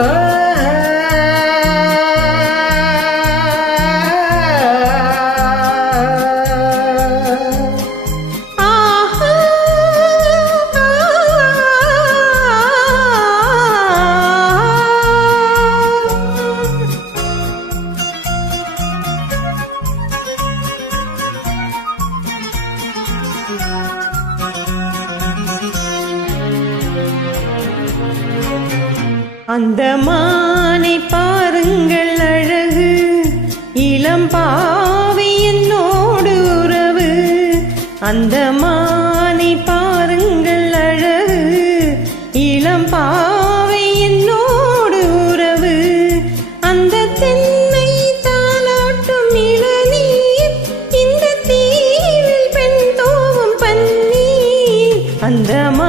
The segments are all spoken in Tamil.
Oh. அந்த மானை பாருங்கள் அழகு இளம் பாவி என்னோடு உறவு. அந்த மானை பாருங்கள் அழகு இளம் பாவி என்னோடு உறவு. அந்த தென்னை தாளாட்டும் இளநீர் இந்த தீவில் பெண் தோவும் பன்னீர். அந்த மா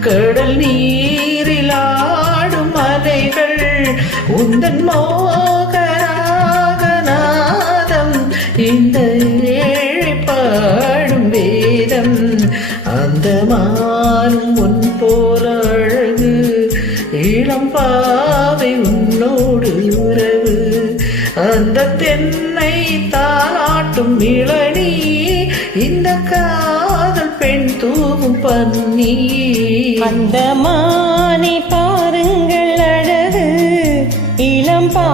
கடல் நீரில் ஆடும் அலைகள் உந்தன் மோகராகநாதம். இந்த ஏழை பாடும் வேதம் அந்த மானும் உன் போல அழகு. இளம் பாவை உன்னோடு உறவு. அந்த தென்னை தாளாட்டும் இளநீ இந்த கா தூவும் அந்த மானை பாருங்கள் அழகு இளம் பா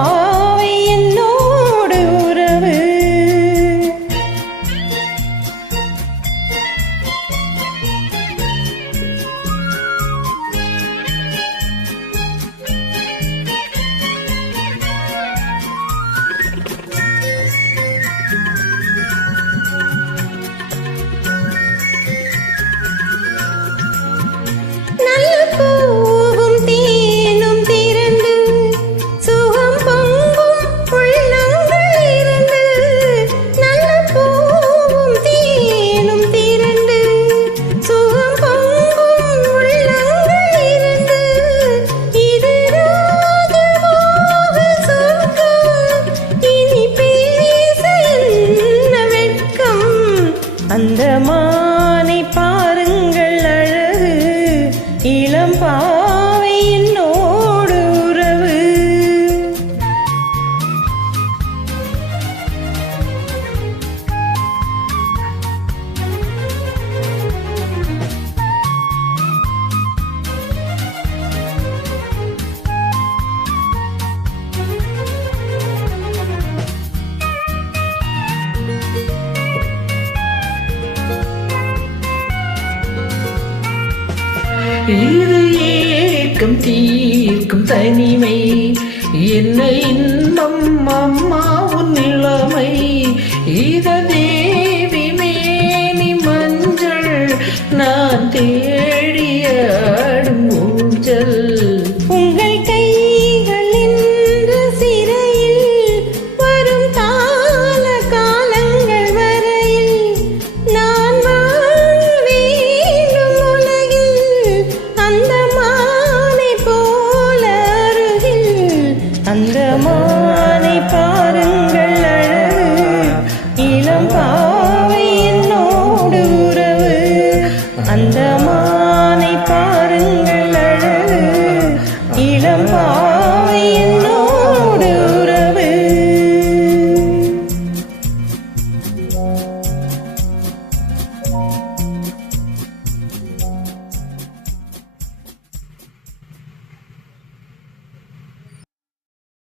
அந்த இது ஏக்கம் தீர்க்கும் தனிமை. என்ன இன்னம் அம்மா உன் நிலைமை. இத தேவி மேனி மஞ்சள் நான் தே அந்த